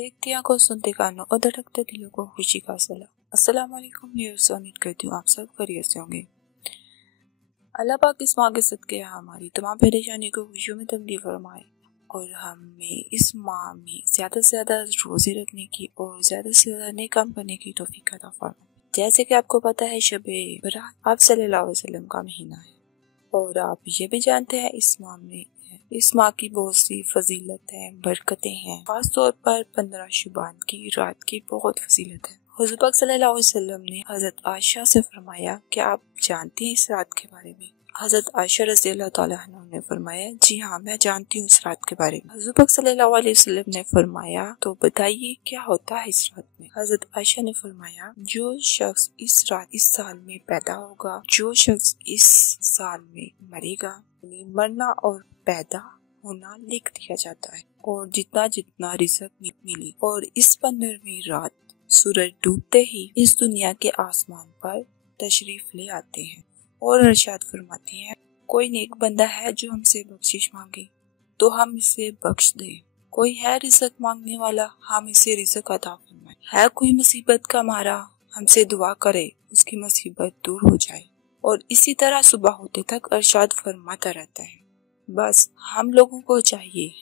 देखते आंखों, सुनते कानों और धड़कते दिलों को खुशी का सलाम। अस्सलाम वालेकुम व्यूअर्स, उम्मीद करती हूँ आप सब खैरियत से होंगे। अल्लाह पाक इस माह के सदके हमारी तमाम परेशानी को खुशियों में तब्दील फरमाए और हमें इस माह में ज़्यादा से ज़्यादा रोज़े रखने की और ज़्यादा से ज़्यादा नेक काम करने की तौफीक अता फरमाए। जैसे कि आपको पता है, शबे बरात आप सल्लल्लाहु अलैहि वसल्लम का महीना है और आप ये भी जानते हैं इस माह की बहुत सी फजीलत है, बरकतें हैं। खास तौर पर 15 शुबान की रात की बहुत फजीलत है। हुज़ूर पाक सल्लल्लाहु अलैहि वसल्लम ने हज़रत आयशा से फरमाया कि आप जानती हैं इस रात के बारे में। हज़रत आयशा रज़ियल्लाहु ताला अन्हा ने फरमाया, जी हाँ, मैं जानती हूँ इस रात के बारे में। हुज़ूर पाक सल्लल्लाहु अलैहि वसल्लम ने फरमाया, तो बताइए क्या होता है इस रात में। हज़रत आयशा ने फरमाया, जो शख्स इस साल में पैदा होगा, जो शख्स इस साल में मरेगा, मरना और पैदा होना लिख दिया जाता है और जितना जितना रिज़्क मिली। और इस 15वीं रात सूरज डूबते ही इस दुनिया के आसमान पर तशरीफ ले आते हैं और इरशाद फरमाते हैं, कोई नेक बंदा है जो हमसे बख्शिश मांगे तो हम इसे बख्श दें। कोई है रिज़्क मांगने वाला, हम इसे रिज़्क अता फरमाएं। है कोई मुसीबत का मारा, हमसे दुआ करे उसकी मुसीबत दूर हो जाए। और इसी तरह सुबह होते तक इरशाद फरमाता रहता है। बस हम लोगों को चाहिए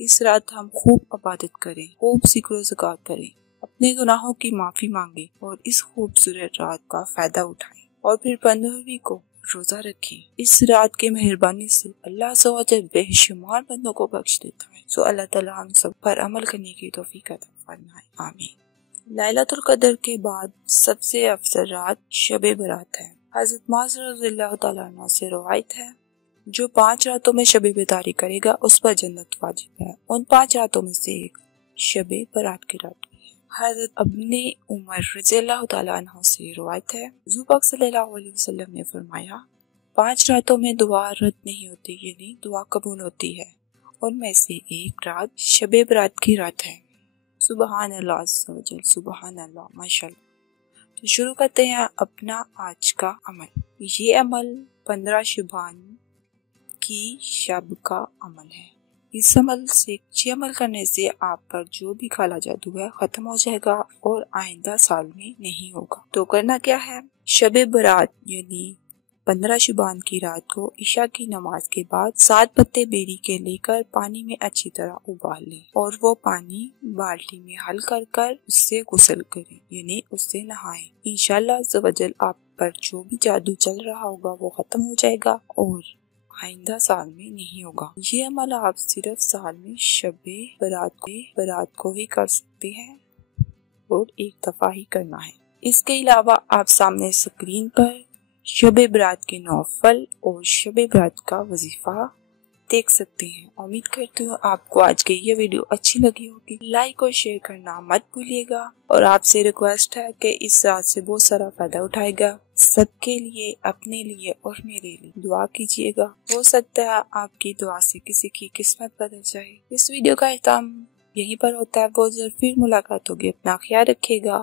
इस रात हम खूब इबादत करें, खूब ज़िक्र ज़िकार करें, अपने गुनाहों की माफ़ी मांगे और इस खूबसूरत रात का फ़ायदा उठाएं और फिर 15वीं को रोज़ा रखें। इस रात के मेहरबानी से अल्लाह सवाजल बेशुमार बंदों को बख्श देता है। सो अल्लाह ताला हम सब पर अमल करने की तौफीक अता फरमाए, आमीन। लैलतुल कदर के बाद सबसे अफजल रात शबे बरात है। हज़रत मुआज़ रज़ियल्लाहु ताला अन्हु से रवायत है, जो 5 रातों में शबे बेदारी करेगा उस पर जन्नत वाजिब है। उन 5 रातों में से एक शबे बरात की रात है। हज़रत इब्ने उमर रज़ियल्लाहु ताला अन्हु से रवायत है, हुज़ूर पाक सल्लल्लाहु अलैहि वसल्लम ने फरमाया, 5 रातों में दुआ रद्द नहीं होती, यानी दुआ कबूल होती है। उनमें से एक रात शबे बरात की रात है। सुबहान अल्लाह अज़्ज़वजल, सुबहान अल्लाह, माशाअल्लाह। तो शुरू करते हैं अपना आज का अमल। ये अमल 15 शुबान की शब का अमल है। इस अमल करने से आप पर जो भी काला जादू है खत्म हो जाएगा और आइंदा साल में नहीं होगा। तो करना क्या है, शबे बरात यानी 15 शुबान की रात को ईशा की नमाज के बाद 7 पत्ते बेरी के लेकर पानी में अच्छी तरह उबाल लें और वो पानी बाल्टी में हल कर कर उससे गुस्ल करें, यानी उससे नहाएं। इंशाअल्लाह अज़्ज़वजल आप पर जो भी जादू चल रहा होगा वो खत्म हो जाएगा और आइंदा साल में नहीं होगा। ये अमल आप सिर्फ साल में शबे बरात को ही कर सकते हैं और एक दफा ही करना है। इसके अलावा आप सामने स्क्रीन पर शबे बरात के नौफल और शबे बरात का वजीफा देख सकते हैं। उम्मीद करती हूँ आपको आज की ये वीडियो अच्छी लगी होगी। लाइक और शेयर करना मत भूलिएगा और आपसे रिक्वेस्ट है कि इस रात से बहुत सारा फायदा उठाएगा। सबके लिए, अपने लिए और मेरे लिए दुआ कीजिएगा। हो सकता है आपकी दुआ से किसी की किस्मत बदल जाए। इस वीडियो का इख्तिताम यहीं पर होता है। बहुत जल्द फिर मुलाकात होगी। अपना ख्याल रखिएगा।